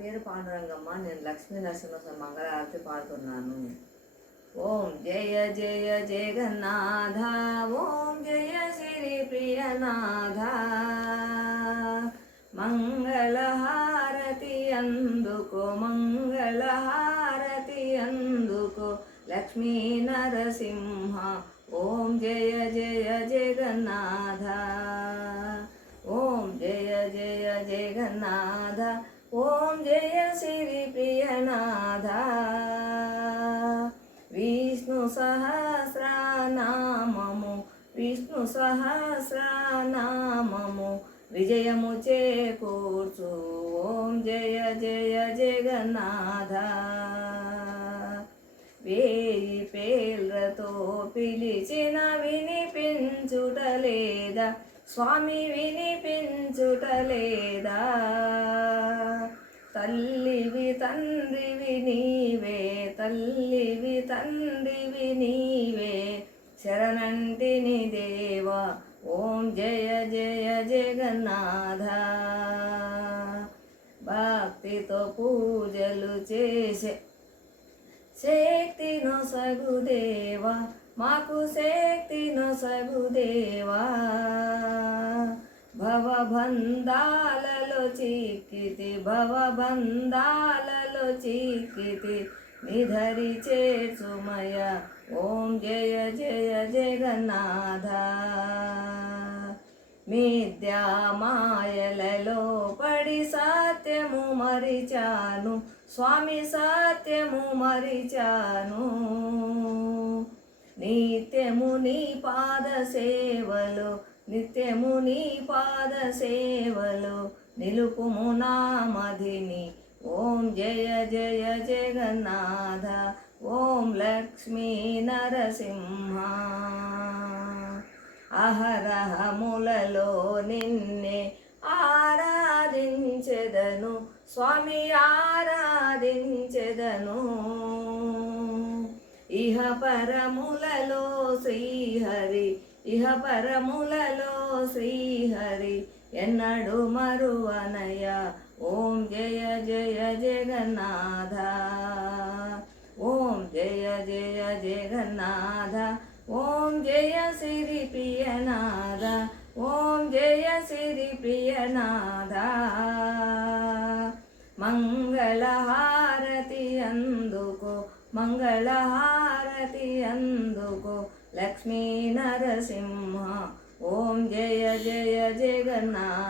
పేరు పాండురంగమ్మ. నేను లక్ష్మీ నరసింహ మంగళారతి పాడుతున్నాను. ఓం జయ జయ జగన్నాథ, ఓం జయ శ్రీ ప్రియనాథ, మంగళహారతి అందుకో, మంగళహారతి అందుకో లక్ష్మీ నరసింహ. ఓం జయ జయ జగన్నాథ, ఓం జయ జయ జగన్నాథ, ఓం జయ శ్రీ ప్రియనాథ. విష్ణు సహస్రనామము, విష్ణు సహస్రనామము విజయము చేకూర్చు. ఓం జయ జయ జగన్నాథ. వేయి పేర్లతో పిలిచిన వినిపించుటలేదా స్వామి, వినిపించుటలేదా? తల్లివి తండ్రివి నీవే, తల్లివి తండ్రివి నీవే, శరణంటిని దేవా. ఓం జయ జయ జగన్నాథ. భక్తితో పూజలు చేసే శక్తి నొసగుదేవా, మాకు శక్తి నొసగుదేవా. భవబంధాలలో చిక్కితి, భవబంధాలలో చిక్కితి, నిధరి చేర్చుమయ. ఓం జయ జయ జగన్నాథ. మిథ్యా మాయలలో పడి సత్యము మరిచాను స్వామి, సత్యము మరిచాను. నిత్యము నీ పాద సేవలో, నిత్యము నీ పాద సేవలో నిలుపుము నా మదిని. ఓం జయ జయ జగన్నాథ, ఓం లక్ష్మీ నరసింహ. అహరహములలో నిన్నే ఆరాధించెదను స్వామి, ఆరాధించెదను. ఇహ పరములలో శ్రీహరి, ఇహ పరములలో శ్రీహరి ఎన్నడు మరువనయ. ఓం జయ జయ జగన్నాథ, ఓం జయ జయ జగన్నాథ, ఓం జయ శ్రీ ప్రియనాథ, ఓం జయ శ్రీ ప్రియనాథ. మంగళహారతి అందుకో, మంగళహారతి అందుకో లక్ష్మీ నరసింహ. ఓం జయ జయ జగన్నాథ.